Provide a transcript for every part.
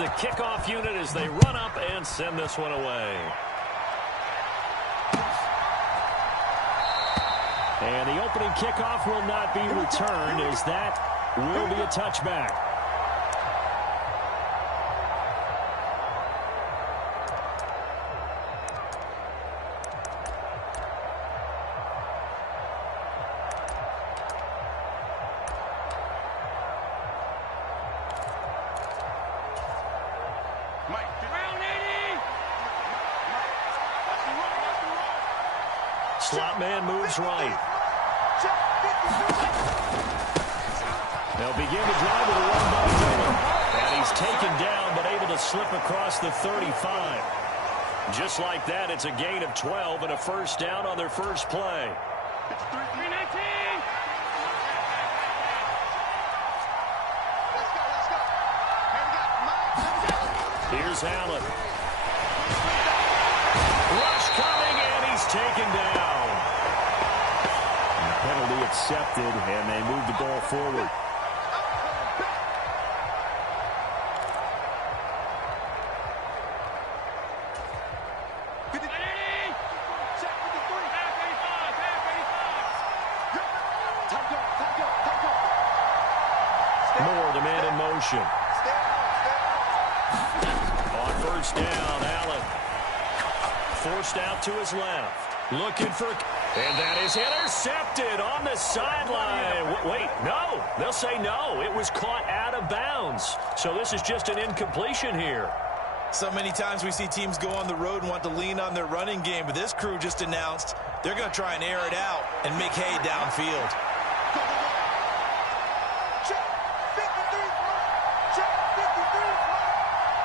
the kickoff unit as they run up and send this one away. And the opening kickoff will not be returned, as that will be a touchback. Slot man moves right. They'll begin to drive with a run by Dillon. And he's taken down, but able to slip across the 35. Just like that, it's a gain of 12 and a first down on their first play. Here's Allen. Rush coming, and he's taken down. And penalty accepted, and they move the ball forward. Moore, the man in motion. On first down, Allen. Forced out to his left. Looking for... And that is intercepted on the sideline. Wait, no. They'll say no. It was caught out of bounds. So this is just an incompletion here. So many times we see teams go on the road and want to lean on their running game, but this crew just announced they're going to try and air it out and make hay downfield.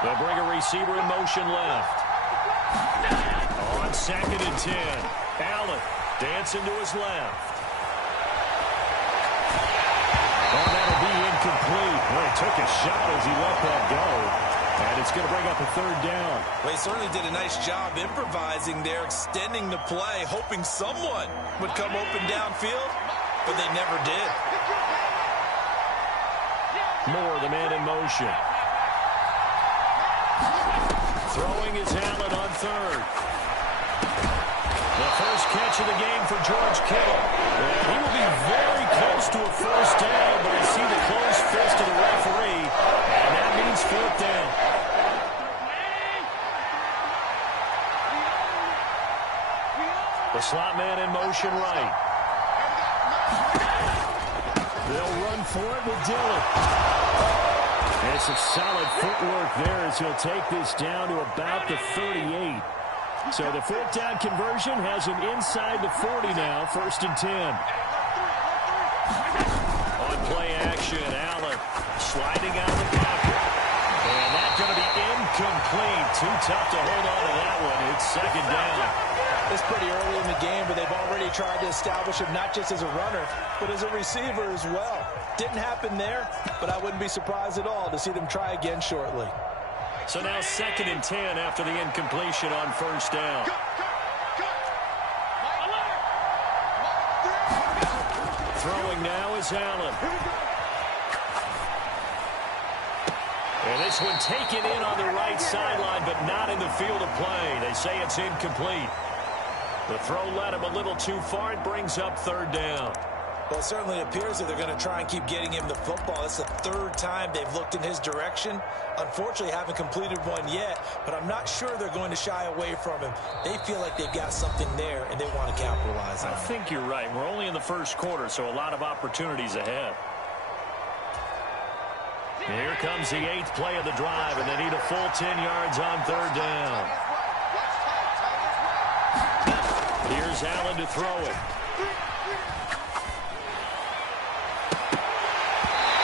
They'll bring a receiver in motion left. On 2nd and 10. Allen dancing to his left. Oh, that'll be incomplete. Well, he took a shot as he let that go. And it's going to bring up a third down. Well, he certainly did a nice job improvising there, extending the play, hoping someone would come open downfield, but they never did. Moore, the man in motion. Throwing is Allen on third. The first catch of the game for George Kittle. And he will be very close to a first down, but I see the closed fist of the referee, and that means fourth down. The slot man in motion right. They'll run for it with Dillon. And some solid footwork there as he'll take this down to about the 38. So the fourth down conversion has him inside the 40 now, 1st and 10. On play action, Allen sliding out of the pocket. And that's going to be incomplete. Too tough to hold on to that one. It's 2nd down. It's pretty early in the game, but they've already tried to establish him not just as a runner, but as a receiver as well. Didn't happen there, but I wouldn't be surprised at all to see them try again shortly. So now 2nd and 10 after the incompletion on first down. Throwing now is Allen. And this one taken in on the right sideline, but not in the field of play. They say it's incomplete. The throw led him a little too far. It brings up 3rd down. Well, it certainly appears that they're going to try and keep getting him the football. It's the 3rd time they've looked in his direction. Unfortunately, haven't completed one yet, but I'm not sure they're going to shy away from him. They feel like they've got something there, and they want to capitalize on it. I think you're right. We're only in the first quarter, so a lot of opportunities ahead. Here comes the 8th play of the drive, and they need a full 10 yards on 3rd down. Here's Allen to throw it.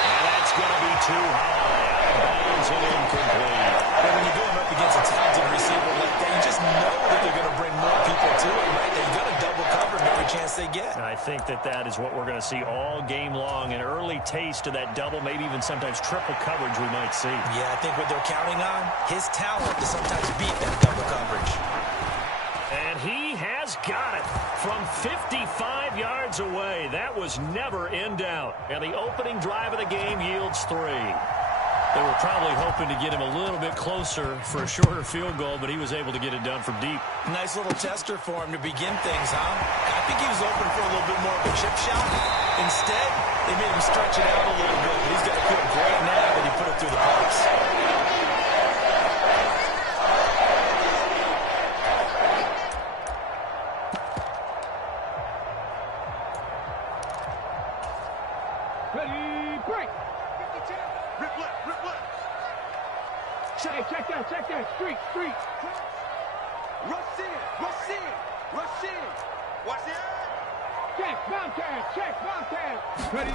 And that's going to be too high. Out of bounds and incomplete. And when you're going up against a talented receiver like that, you just know that they're going to bring more people to it, right? They're going to double cover every chance they get. And I think that is what we're going to see all game long. An early taste of that double, maybe even sometimes triple coverage we might see. Yeah, I think what they're counting on, his talent to sometimes beat that double coverage. And he has got it from 55 yards away. That was never in doubt. And the opening drive of the game yields 3. They were probably hoping to get him a little bit closer for a shorter field goal, but he was able to get it done from deep. Nice little tester for him to begin things, huh? I think he was open for a little bit more of a chip shot. Instead, they made him stretch it out a little bit, but he's got to feel great now that he put it through the pipes. Check that, street. Rush in. Watch it. Check, Bobcat. Ready.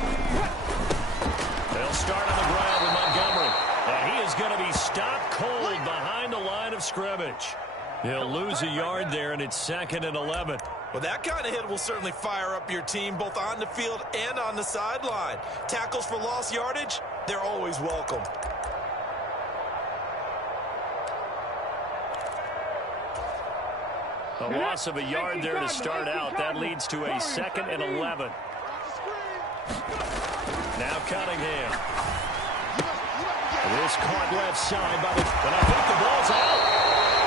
They'll start on the ground with Montgomery. And he is going to be stopped cold behind the line of scrimmage. He'll lose a yard there, and it's 2nd and 11. Well, that kind of hit will certainly fire up your team both on the field and on the sideline. Tackles for lost yardage, they're always welcome. A loss of a yard there to start out. That leads to a 2nd and 11. Now Cunningham. This caught left side by the... But I think the ball's out.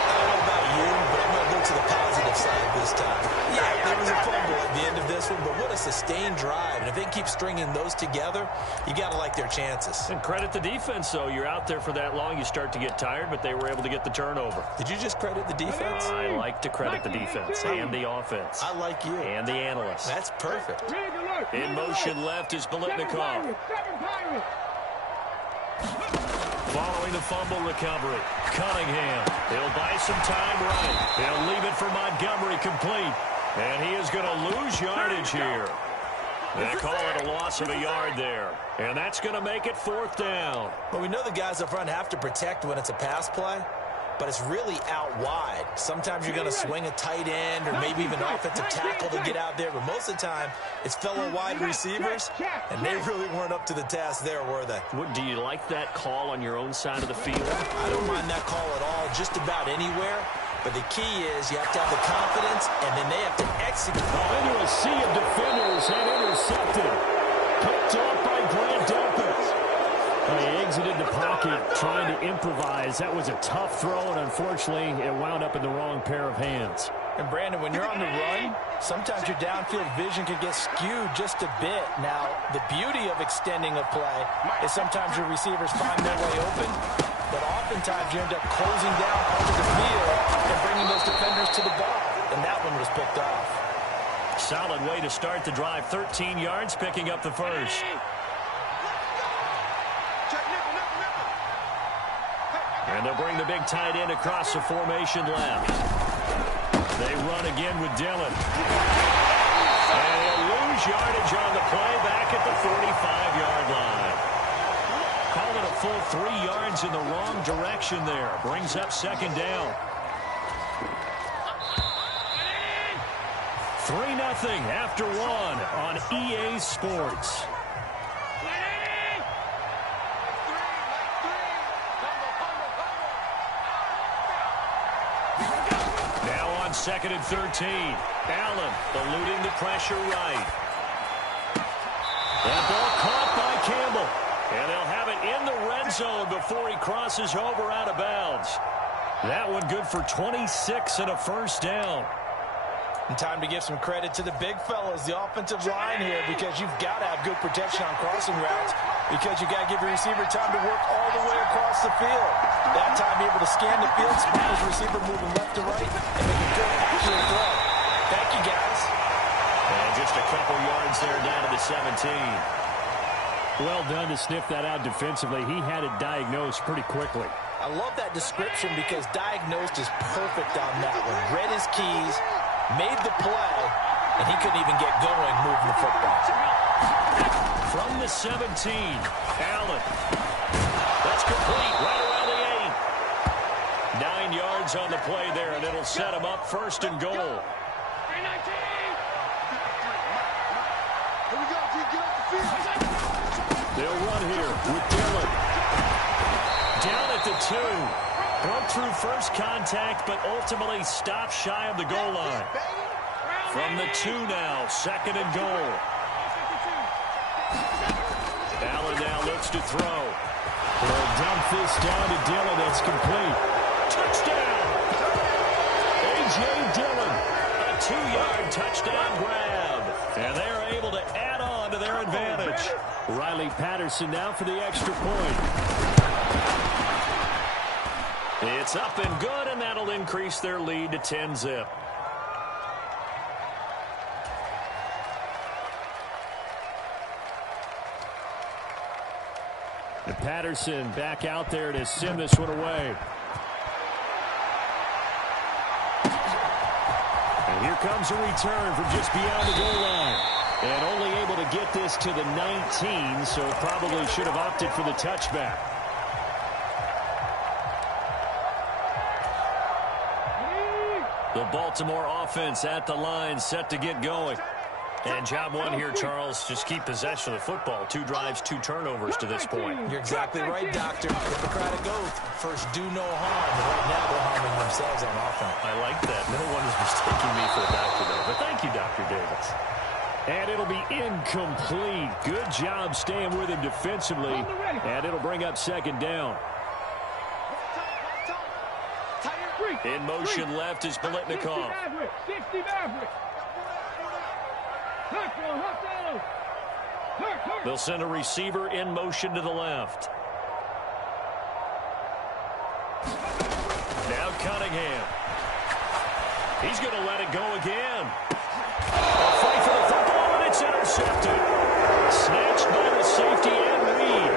I don't know about you, but I'm going to look to the positive side this time. Yeah, there was a fumble at the end of this one, but what a sustained drive. And if they keep stringing those together, you got to like their chances. And credit the defense, though. You're out there for that long, you start to get tired, but they were able to get the turnover. Did you just credit the defense? I like to credit the defense and the offense. I like you. And the analysts. That's perfect. In motion left is Biletnikoff. Following the fumble recovery, Cunningham. He'll buy some time right. He'll leave it for Montgomery complete. And he is going to lose yardage here. They call it a loss of a yard there. And that's going to make it 4th down. Well, we know the guys up front have to protect when it's a pass play, but it's really out wide. Sometimes you're going to swing a tight end or maybe even an offensive tackle to get out there, but most of the time it's fellow wide receivers, and they really weren't up to the task there, were they? Do you like that call on your own side of the field? I don't mind that call at all, just about anywhere. But the key is you have to have the confidence, and then they have to execute. Into a sea of defenders and intercepted. Picked off by Grant Delpit. He exited the pocket trying to improvise. That was a tough throw, and unfortunately, it wound up in the wrong pair of hands. And, Brandon, when you're on the run, sometimes your downfield vision can get skewed just a bit. Now, the beauty of extending a play is sometimes your receivers find their way open, but oftentimes you end up closing down part of the field and bringing those defenders to the ball. And that one was picked off. Solid way to start the drive. 13 yards, picking up the first. And they'll bring the big tight end across the formation left. They run again with Dillon. And he'll lose yardage on the play back at the 45-yard line. Called it a full 3 yards in the wrong direction there. Brings up 2nd down. 3-0 after 1 on EA Sports. Now on 2nd and 13. Allen eluding the pressure right. That ball caught by Campbell. And they'll have it in the red zone before he crosses over out of bounds. That one good for 26 and a first down. And time to give some credit to the big fellas, the offensive line here, because you've got to have good protection on crossing routes, because you got to give your receiver time to work all the way across the field. That time, be able to scan the field, spot his receiver moving left to right, and make a good, accurate throw. Thank you, guys. And just a couple yards there down to the 17. Well done to sniff that out defensively. He had it diagnosed pretty quickly. I love that description because diagnosed is perfect on that one. Read his keys, made the play, and he couldn't even get going moving the football. From the 17, Allen. That's complete right around the 8. 9 yards on the play there, and it'll set him up 1st and goal. They'll run here with Dillon. Down at the 2. Broke through first contact, but ultimately stopped shy of the goal line. From the 2 now, 2nd and goal. Allen now looks to throw. He'll dump this down to Dillon. That's complete. Touchdown! A.J. Dillon, a 2-yard touchdown grab. And they're able to add on to their advantage. Riley Patterson now for the extra point. It's up and good, and that'll increase their lead to 10-zip. And Patterson back out there to send this one away. And here comes a return from just beyond the goal line. And only able to get this to the 19, so probably should have opted for the touchback. The Baltimore offense at the line, set to get going. And job one here, Charles, just keep possession of the football. 2 drives, 2 turnovers to this point. You're exactly right, Doctor. Hippocratic oath. First, do no harm. And right now, they're harming themselves on offense. I like that. No one is mistaking me for a doctor, though. But thank you, Dr. Davis. And it'll be incomplete. Good job staying with him defensively. And it'll bring up second down. In motion left is Biletnikoff. They'll send a receiver in motion to the left. Now Cunningham. He's going to let it go again. A fight for the football, and it's intercepted. Snatched by the safety and Reed.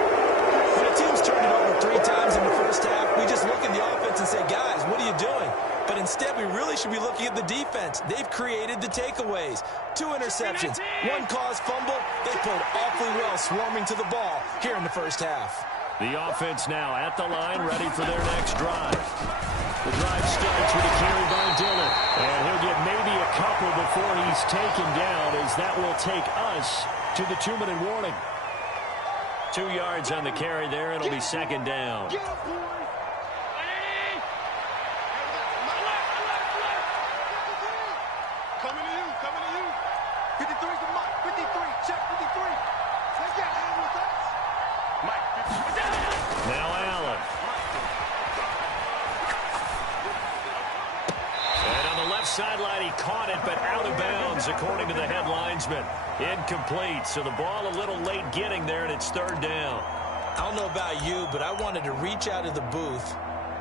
When a team's turned it over 3 times in the first half, we just look at the offense and say, guys, what are you doing? But instead, we really should be looking at the defense. They've created the takeaways. 2 interceptions, 1 caused fumble. They played awfully well swarming to the ball here in the first half. The offense now at the line, ready for their next drive. The drive starts with a carry by Dillon. And he'll get maybe a couple before he's taken down, as that will take us to the 2-minute warning. 2 yards on the carry there. It'll be second down. Coming to you. 53's the Mike. 53, check 53. Take that hand with us. Mike, 53. Now Allen. And on the left sideline, he caught it, but out of bounds, according to the head linesman. Incomplete, so the ball a little late getting there, and it's third down. I don't know about you, but I wanted to reach out of the booth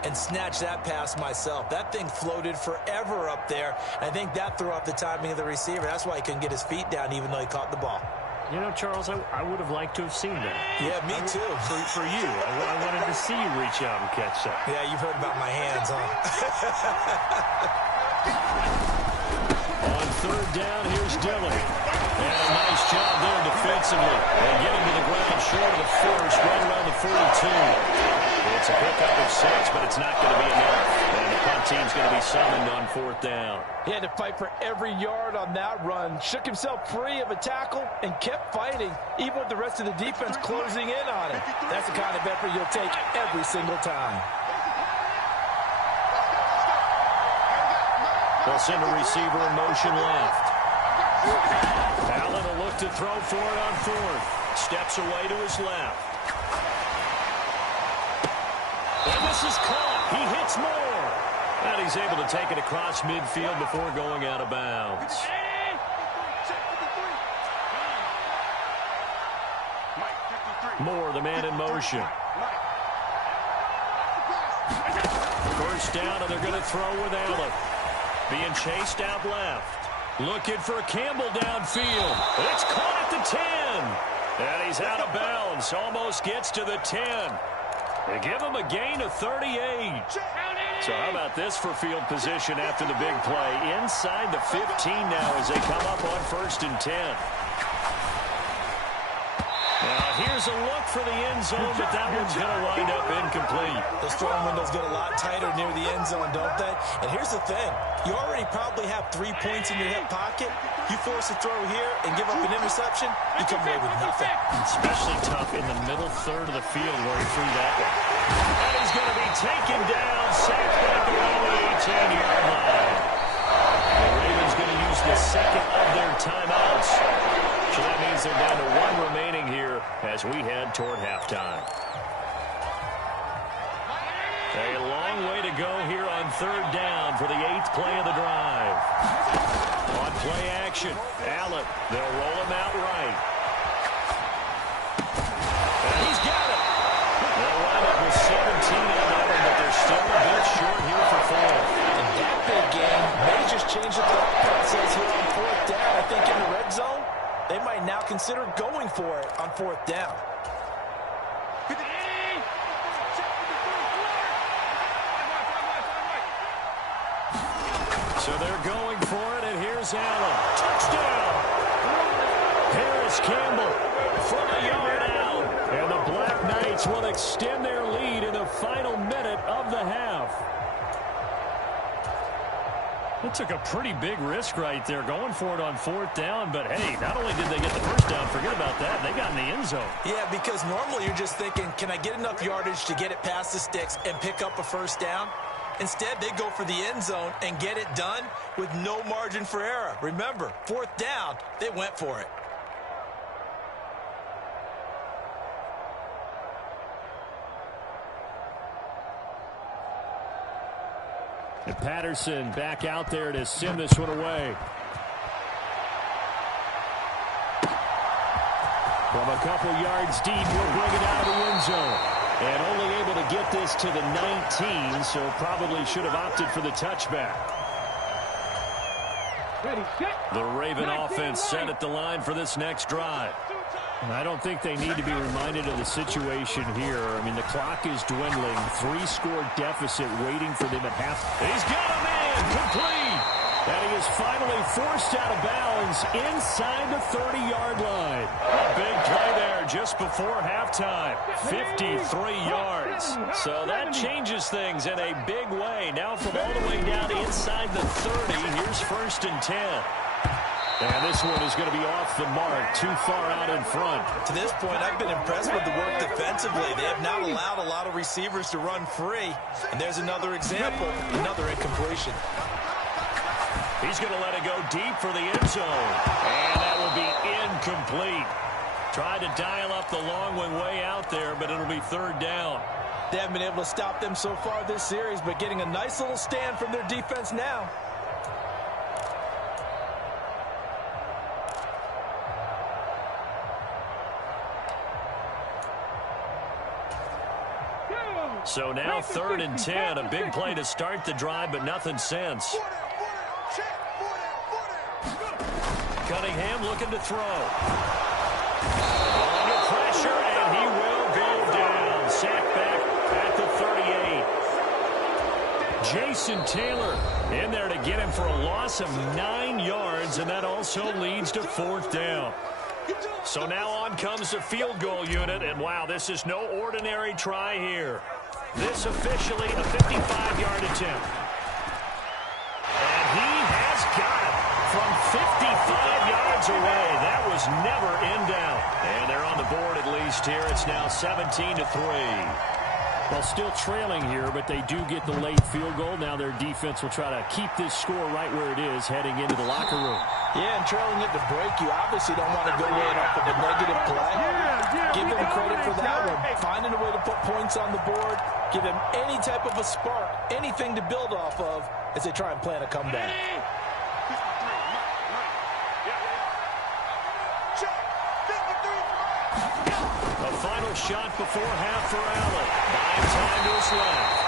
and snatch that pass myself. That thing floated forever up there. I think that threw off the timing of the receiver. That's why he couldn't get his feet down even though he caught the ball. You know, Charles, I would have liked to have seen that. Yeah, me too. For you. I wanted to see you reach out and catch that. Yeah, you've heard about my hands, huh? On third down, here's Dillon. And a nice job there defensively. They get him to the ground short of the first, right around the 42. It's a pickup of 6, but it's not going to be enough. And the punt team's going to be summoned on 4th down. He had to fight for every yard on that run. Shook himself free of a tackle and kept fighting, even with the rest of the defense closing in on him. That's the kind of effort you'll take every single time. They'll send a receiver in motion left. Allen will look to throw for it on 4th. Steps away to his left. And this is caught. He hits more. And he's able to take it across midfield before going out of bounds. Moore, the man in motion. First down, and they're going to throw with Allen. Being chased out left. Looking for Campbell downfield. It's caught at the 10. And he's out of bounds. Almost gets to the 10. They give him a gain of 38. So how about this for field position after the big play? Inside the 15 now as they come up on 1st and 10. Now here's a look for the end zone, but that one's going to wind up incomplete. Those throwing windows get a lot tighter near the end zone, don't they? And here's the thing. You already probably have 3 points in your hip pocket. You force a throw here and give up an interception, you come away with nothing. Especially tough in the middle third of the field where he threw that one. And he's going to be taken down, sacked back around the 18-yard line. The Ravens going to use the second of their timeouts. So that means they're down to 1 remaining here as we head toward halftime. A long way to go here on third down for the 8th play of the drive. On play action, Allen. They'll roll him out right. And he's got it. They'll wind up with 17-11, but they're still a bit short here for 4. And that big game may just change the thought process here on 4th down. I think in the red zone, they might now consider going for it on 4th down. So they're going for it, and here's Allen. Touchdown! Harris Campbell from a yard out. And the Black Knights will extend their lead in the final minute of the half. It took a pretty big risk right there going for it on 4th down, but hey, not only did they get the first down, forget about that, they got in the end zone. Yeah, because normally you're just thinking, can I get enough yardage to get it past the sticks and pick up a first down? Instead, they go for the end zone and get it done with no margin for error. Remember, 4th down, they went for it. And Patterson back out there to send this one away. From a couple yards deep, we'll bring it out of the end zone. And only able to get this to the 19, so probably should have opted for the touchback. The Raven offense set at the line for this next drive. And I don't think they need to be reminded of the situation here. I mean, the clock is dwindling. 3-score deficit waiting for them at half. He's got a man complete. And he is finally forced out of bounds inside the 30-yard line. A big play there just before halftime. 53 yards. So that changes things in a big way. Now from all the way down inside the 30, here's 1st and 10. And this one is going to be off the mark, too far out in front. To this point, I've been impressed with the work defensively. They have not allowed a lot of receivers to run free. And there's another example, another incompletion. He's going to let it go deep for the end zone. And that will be incomplete. Tried to dial up the long one way out there, but it'll be 3rd down. They haven't been able to stop them so far this series, but getting a nice little stand from their defense now. So now 3rd and 10, a big play to start the drive, but nothing since. Cunningham looking to throw. Under pressure, and he will go down. Sacked back at the 38. Jason Taylor in there to get him for a loss of 9 yards, and that also leads to 4th down. So now on comes the field goal unit, and wow, this is no ordinary try here. This officially a 55-yard attempt. And he has got it from 55 yards away. That was never in doubt. And they're on the board at least here. It's now 17-3. Well, still trailing here, but they do get the late field goal. Now their defense will try to keep this score right where it is heading into the locker room. Yeah, and trailing it to break, you obviously don't want to go in off of a negative play. Give them credit for that one. Finding a way to put points on the board. Give them any type of a spark, anything to build off of as they try and plan a comeback. A final shot before half for Allen. 9 time to his left.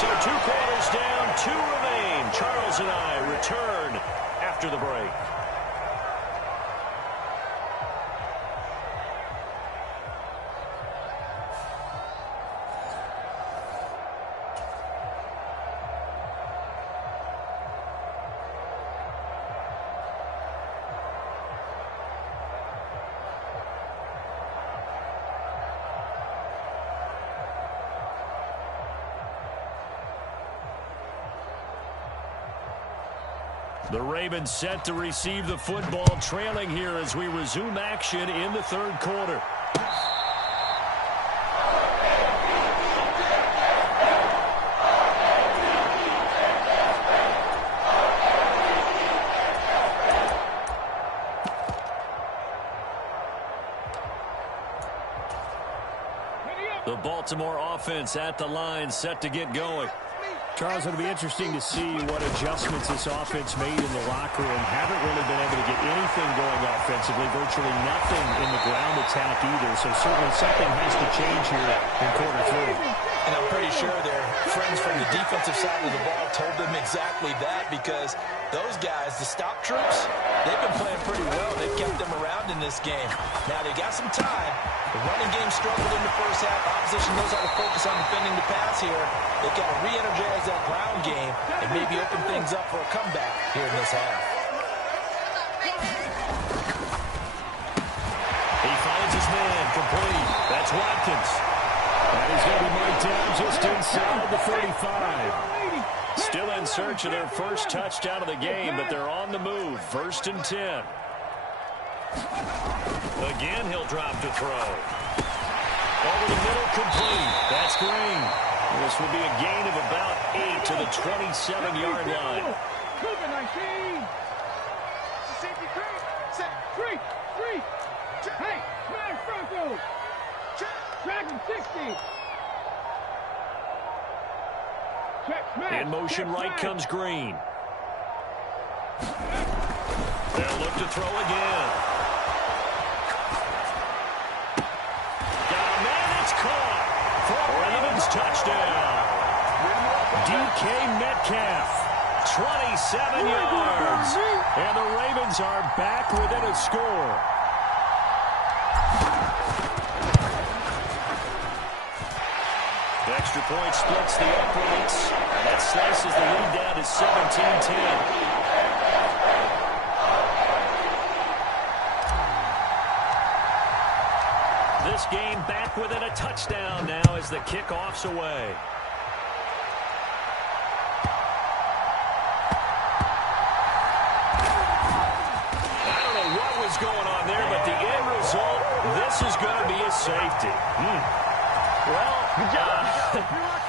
So 2 quarters down, 2 remain. Charles and I return after the break. The Ravens set to receive the football, trailing here as we resume action in the 3rd quarter. The Baltimore offense at the line, set to get going. Charles, it'll be interesting to see what adjustments this offense made in the locker room. Haven't really been able to get anything going offensively, virtually nothing in the ground attack either. So certainly something has to change here in quarter 3. And I'm pretty sure their friends from the defensive side of the ball told them exactly that, because those guys, the stop troops, they've been playing pretty well. They've kept them around in this game. Now they got some time. The running game struggled in the first half. Opposition knows how to focus on defending the pass here. They've got to re-energize that ground game and maybe open things up for a comeback here in this half. He finds his man complete. That's Watkins. And he's going to be marked down just inside the 35. Still in search of their first touchdown of the game, but they're on the move. 1st and 10. Again, he'll drop to throw. Over the middle, complete. That's Green. This will be a gain of about 8 to the 27-yard line. Hey, smash Bronco! Dragon 60! In motion right comes Green. They'll look to throw again. Got a man, it's caught. For a Ravens touchdown. DK Metcalf, 27 yards. And the Ravens are back within a score. Extra point splits the uprights. That slices the lead down to 17-10. This game back within a touchdown now as the kickoff's away. I don't know what was going on there, but the end result, this is going to be a safety. Well,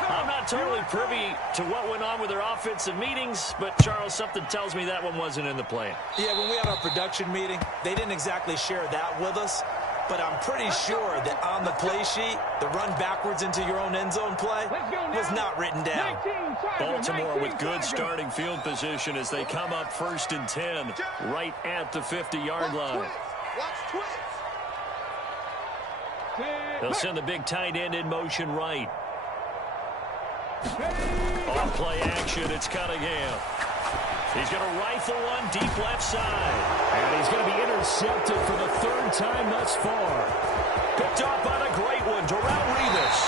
I'm not totally privy to what went on with their offensive meetings, but, Charles, something tells me that one wasn't in the plan. Yeah, when we had our production meeting, they didn't exactly share that with us, but I'm pretty sure that on the play sheet, the run backwards into your own end zone play was not written down. Baltimore with good starting field position as they come up 1st and 10 right at the 50-yard line. Watch twist. They'll send the big tight end in motion right. On play action, it's Cunningham. He's going to rifle one deep left side. And he's going to be intercepted for the 3rd time thus far. Picked up on a great one, Darrell Revis.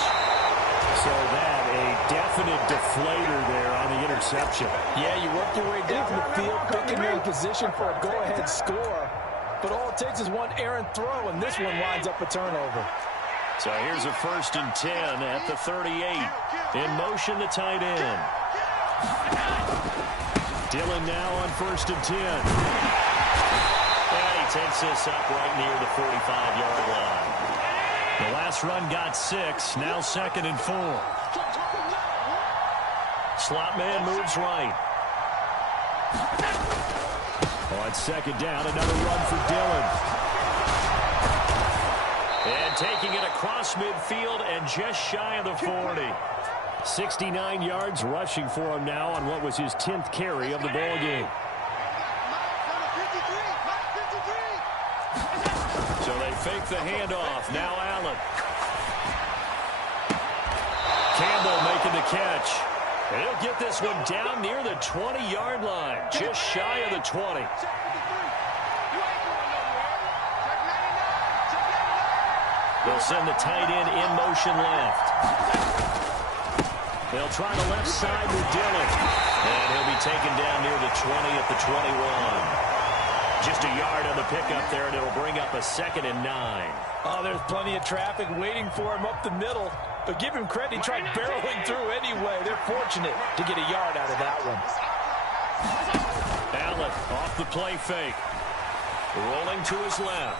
So that, a definite deflator there on the interception. Yeah, you work your way down the field, picking your position for a go-ahead score. But all it takes is one errant throw, and this one winds up a turnover. So here's a 1st and 10 at the 38. In motion, the tight end. Dillon now on 1st and 10. And he takes this up right near the 45-yard line. The last run got 6, now 2nd and 4. Slot man moves right. On 2nd down, another run for Dillon. And taking it across midfield and just shy of the 40. 69 yards rushing for him now on what was his 10th carry of the ball game. So they fake the handoff. Now Allen. Campbell making the catch. And he'll get this one down near the 20-yard line, just shy of the 20. They'll send the tight end in motion left. They'll try the left side with Dillon. And he'll be taken down near the 20 at the 21. Just a yard on the pickup there, and it'll bring up a 2nd and 9. Oh, there's plenty of traffic waiting for him up the middle. But give him credit, he tried barreling through anyway. They're fortunate to get a yard out of that one. Allen off the play fake. Rolling to his left.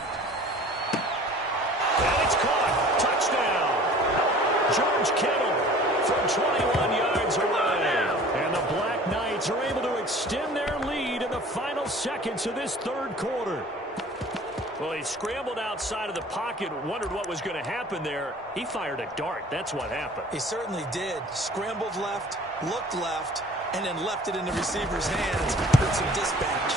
And it's caught. Touchdown. George Kittle from 21 yards away. And the Black Knights are able to extend their lead in the final seconds of this 3rd quarter. Well, he scrambled outside of the pocket, wondered what was going to happen there. He fired a dart. That's what happened. He certainly did. Scrambled left, looked left, and then left it in the receiver's hands with some dispatch.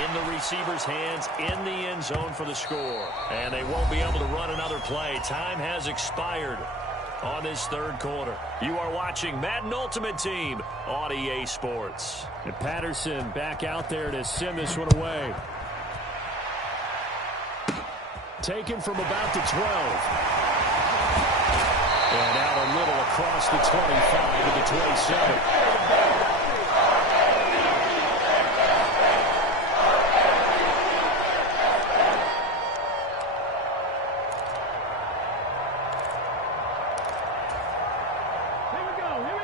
In the receiver's hands, in the end zone for the score. And they won't be able to run another play. Time has expired on this third quarter. You are watching Madden Ultimate Team on EA Sports. And Patterson back out there to send this one away. Taken from about the 12. And out a little across the 25 to the 27.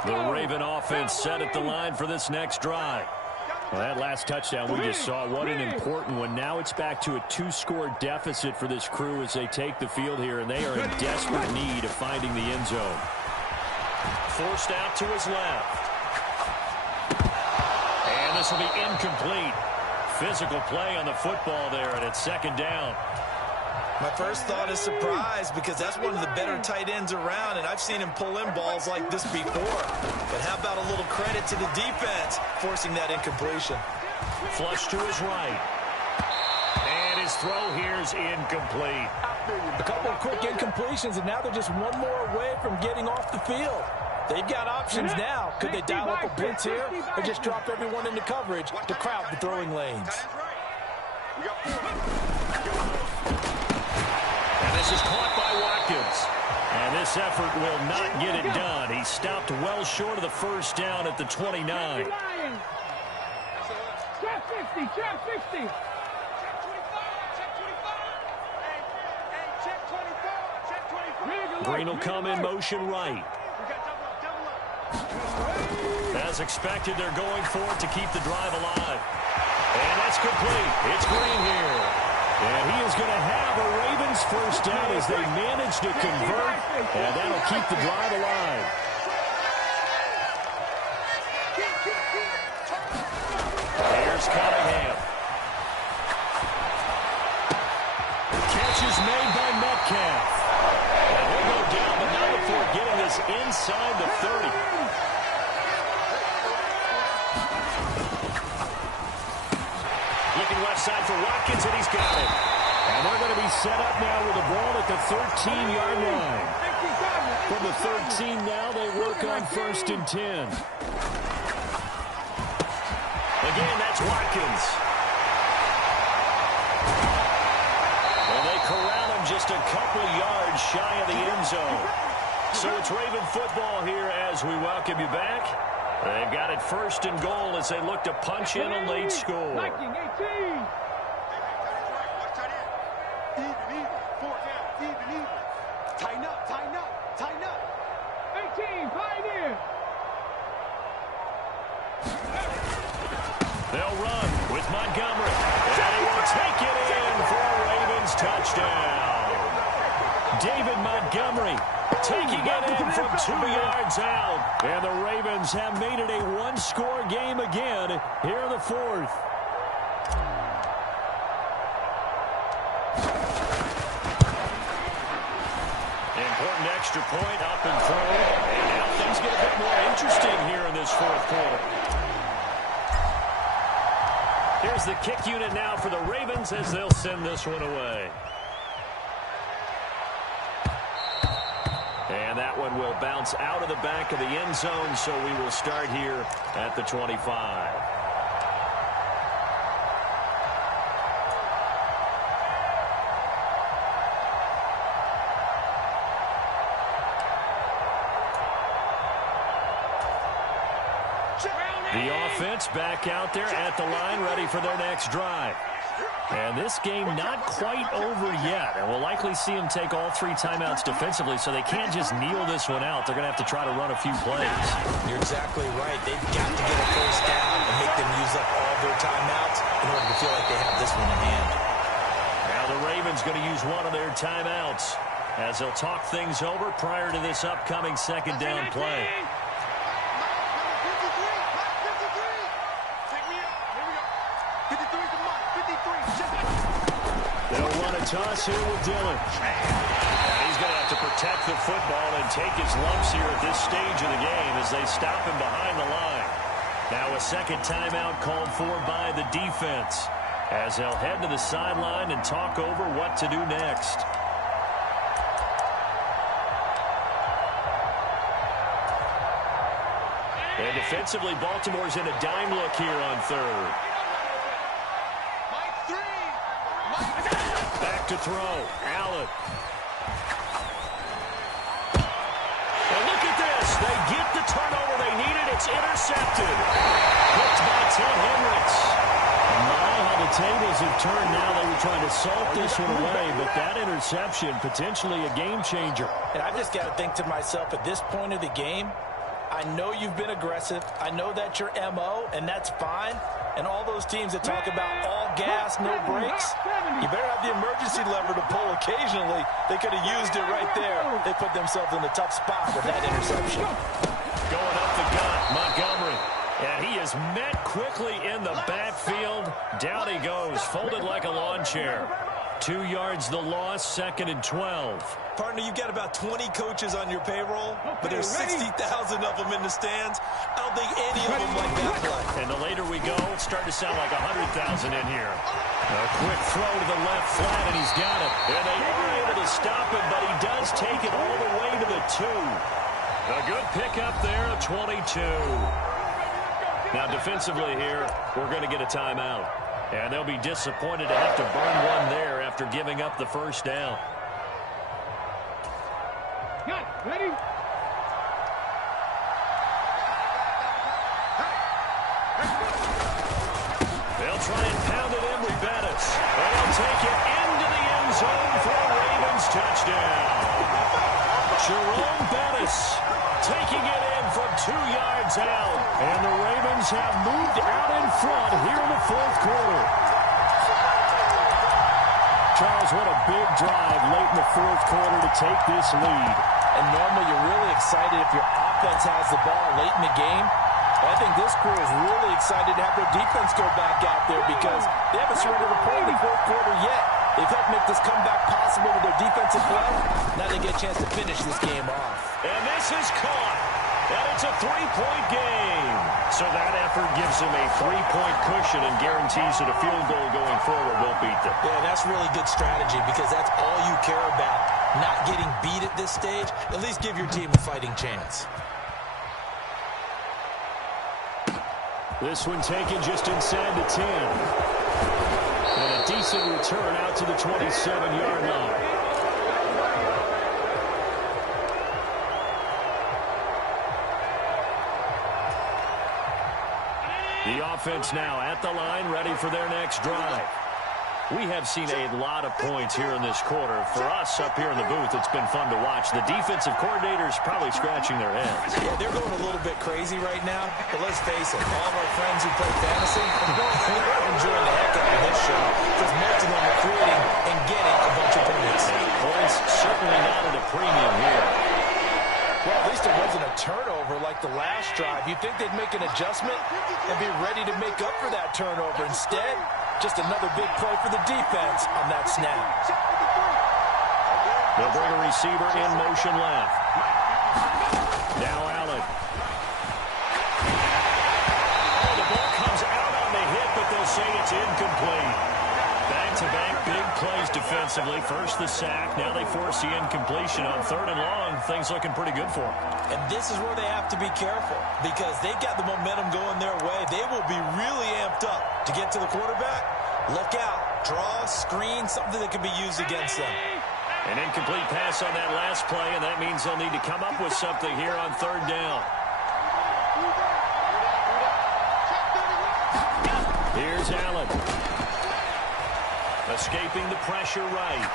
The Raven offense set at the line for this next drive. Well, that last touchdown we just saw, what an important one. Now it's back to a 2-score deficit for this crew as they take the field here, and they are in desperate need of finding the end zone. Forced out to his left. And this will be incomplete. Physical play on the football there, and it's second down. My first thought is surprise, because that's one of the better tight ends around, and I've seen him pull in balls like this before. But how about a little credit to the defense forcing that incompletion? Flush to his right. And his throw here is incomplete. A couple of quick incompletions, and now they're just one more away from getting off the field. They've got options now. Could they dial up a blitz here or just drop everyone into coverage to crowd the throwing lanes? And this is caught by Watkins. And this effort will not get it done. He stopped well short of the first down at the 29. Check 50, check 50. Green will come in motion right. As expected, they're going for it to keep the drive alive. And that's complete. It's Green here. And he is going to have a Ravens first down as they manage to convert. And that'll keep the drive alive. Here's Cunningham. Catch is made by Metcalf. And he'll go down, but not before getting this inside the 30. Looking left side for Watkins, and he's got it. And they're going to be set up now with the ball at the 13-yard line. From the 13 now, they work on 1st and 10. Again, that's Watkins. Well, they corral him just a couple yards shy of the end zone. So it's Raven football here as we welcome you back. They've got it 1st and goal as they look to punch in a late score. Liking 18. Even, four down, even. Tighten up, tighten up, tighten up. 18, pioneer. They'll run with Montgomery. And he will take it in for a Ravens touchdown. David Montgomery taking it in from 2 yards out. And the Ravens have made it a one-score game again here in the 4th. Important extra point up and through. And now things get a bit more interesting here in this 4th quarter. Here's the kick unit now for the Ravens as they'll send this one away. And that one will bounce out of the back of the end zone, so we will start here at the 25. The offense back out there at the line, ready for their next drive. And this game not quite over yet. And we'll likely see them take all 3 timeouts defensively, so they can't just kneel this one out. They're going to have to try to run a few plays. You're exactly right. They've got to get a first down and make them use up all their timeouts in order to feel like they have this one in hand. Now the Ravens going to use one of their timeouts as they'll talk things over prior to this upcoming second down play. toss here with Dillon. And he's going to have to protect the football and take his lumps here at this stage of the game as they stop him behind the line. Now a second timeout called for by the defense as they'll head to the sideline and talk over what to do next. And defensively, Baltimore's in a dime look here on third. Back to throw. Allen. And look at this. They get the turnover they needed. It's intercepted. Picked by Ted Hendricks. My, how the tables have turned now. They were trying to salt this one away, but that interception, potentially a game changer. And I've just got to think to myself, at this point of the game, I know you've been aggressive. I know that's your MO, and that's fine. And all those teams that talk about all gas, no brakes, you better have the emergency lever to pull occasionally. They could have used it right there. They put themselves in a tough spot with that interception. Going up the gut, Montgomery. And he is met quickly in the backfield. Down he goes, folded like a lawn chair. 2 yards the loss, 2nd and 12. Partner, you've got about 20 coaches on your payroll, but there's 60,000 of them in the stands. I don't think any of them like that play. And the later we go, it's starting to sound like 100,000 in here. A quick throw to the left flat, and he's got it. And they are able to stop him, but he does take it all the way to the 2. A good pickup there of 22. Now defensively here, we're going to get a timeout. And they'll be disappointed to have to burn one there after giving up the first down. Ready? They'll try and pound it in with Bettis. They'll take it into the end zone for a Ravens touchdown. Jerome Bettis taking it in from 2 yards out. And the Ravens have moved out in front here in the fourth quarter. Charles, what a big drive late in the fourth quarter to take this lead. And normally you're really excited if your offense has the ball late in the game. But I think this crew is really excited to have their defense go back out there because they haven't surrendered a point in the fourth quarter yet. They've helped make this comeback possible with their defensive play. Now they get a chance to finish this game off. And this is caught. And it's a 3-point game. So that effort gives them a 3-point cushion and guarantees that a field goal going forward won't beat them. Yeah, that's really good strategy because that's all you care about. Not getting beat at this stage. At least give your team a fighting chance. This one taken just inside the 10. And a decent return out to the 27-yard line. The offense now at the line, ready for their next drive. We have seen a lot of points here in this quarter. For us up here in the booth, it's been fun to watch. The defensive coordinators probably scratching their heads. Yeah, they're going a little bit crazy right now, but let's face it, all of our friends who play fantasy, they're enjoying the heck out of this show because most of them are creating and getting a bunch of points. And points certainly not at a premium here. Well, at least it wasn't a turnover like the last drive. You'd think they'd make an adjustment and be ready to make up for that turnover. Instead, just another big play for the defense on that snap. They'll bring a receiver in motion left. Now Allen. Oh, the ball comes out on the hit, but they'll say it's incomplete. Back-to-back big plays defensively. First the sack. Now they force the incompletion on 3rd and long. Things looking pretty good for them. And this is where they have to be careful because they've got the momentum going their way. They will be really amped up to get to the quarterback. Look out. Draw, screen, something that can be used against them. An incomplete pass on that last play, and that means they'll need to come up with something here on 3rd down. Here's Allen. Escaping the pressure right.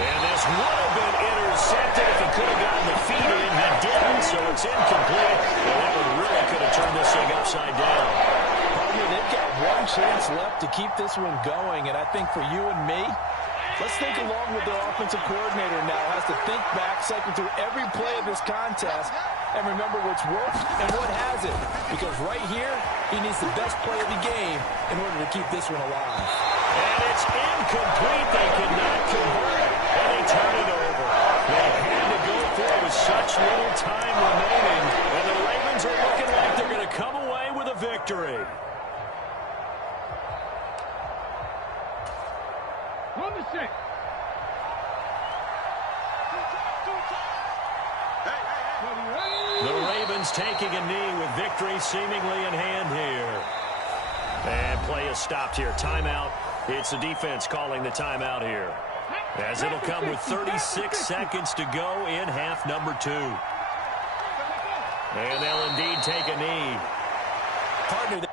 And this would have been intercepted if he could have gotten the feet in. He didn't, so it's incomplete. And that one really could have turned this thing upside down. They've got one chance left to keep this one going, and I think for you and me, let's think along with their offensive coordinator now. Has to think back, cycle through every play of this contest, and remember what's worked and what hasn't. Because right here, he needs the best play of the game in order to keep this one alive. And it's incomplete. They could not convert it. And they turn it over. They had to go for it with such little time remaining. And the Ravens are looking like they're going to come away with a victory. On the six. The Ravens taking a knee with victory seemingly in hand here. And play is stopped here. Timeout. It's the defense calling the timeout here, as it'll come with 36 seconds to go in half number 2. And they'll indeed take a knee. Partner,